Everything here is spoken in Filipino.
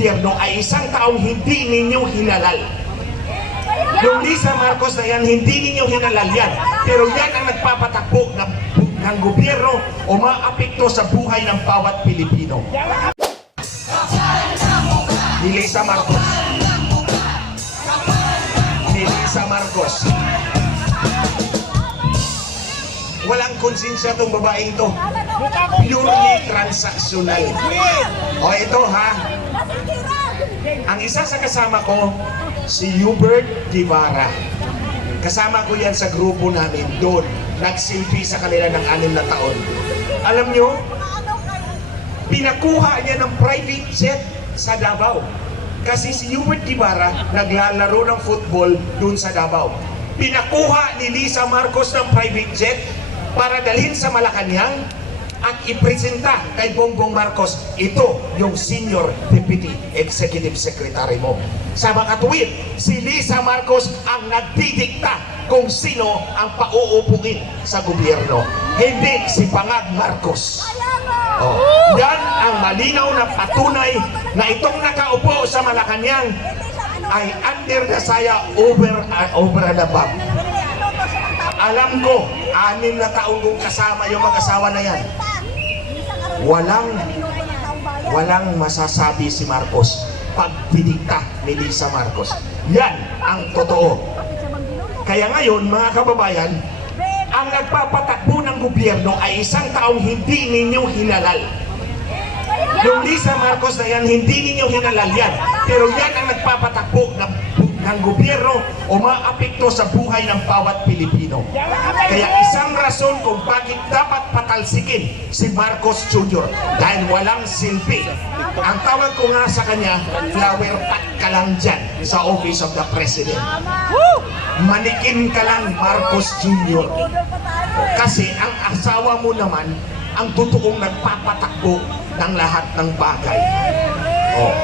gobyerno ay isang taong hindi ninyo hinalal. Yung Lisa Marcos na yan, hindi ninyo hinalal yan. Pero yan ang nagpapatakbo ng, ng gobyerno o maapekto sa buhay ng bawat Pilipino. Ni Lisa Marcos. Ni Lisa Marcos. Walang konsensya tong babaeng to. Purely transactional. O ito ha, ang isa sa kasama ko, si Hubert Guevara. Kasama ko yan sa grupo namin doon. Nagsilpi sa kanila ng anim na taon. Alam nyo, pinakuha niya ng private jet sa Davao. Kasi si Hubert Guevara naglalaro ng football doon sa Davao. Pinakuha ni Lisa Marcos ng private jet para dalhin sa Malacanang at ipresenta kay Bongbong Marcos, ito yung Senior Deputy Executive Secretary mo. Sa makatuwid, si Lisa Marcos ang nagdidikta kung sino ang pauupuin sa gobyerno. Hindi si Pangag Marcos. Oh. Yan ang malinaw na patunay na itong nakaupo sa Malacanang ay under the saya over, uh, over and above. Alam ko, anim na taong kong kasama yung mag-asawa na yan. Walang, walang masasabi si Marcos pag didikta ni Lisa Marcos. Yan ang totoo. Kaya ngayon, mga kababayan, ang nagpapatakbo ng gobyerno ay isang taong hindi ninyo hinalal. Yung Lisa Marcos na yan, hindi ninyo hinalal yan. Pero yan ang nagpapatakbo ng, ng gobyerno o maapekto sa buhay ng bawat Pilipino. Kaya isang rason kung bakit dapat patalsikin si Marcos Jr. dahil walang silbi. Ang tawag ko nga sa kanya, flower pot ka lang dyan sa Office of the President. Manikin ka lang Marcos Jr. Kasi ang asawa mo naman ang totoong nagpapatakbo ng lahat ng bagay. Oh.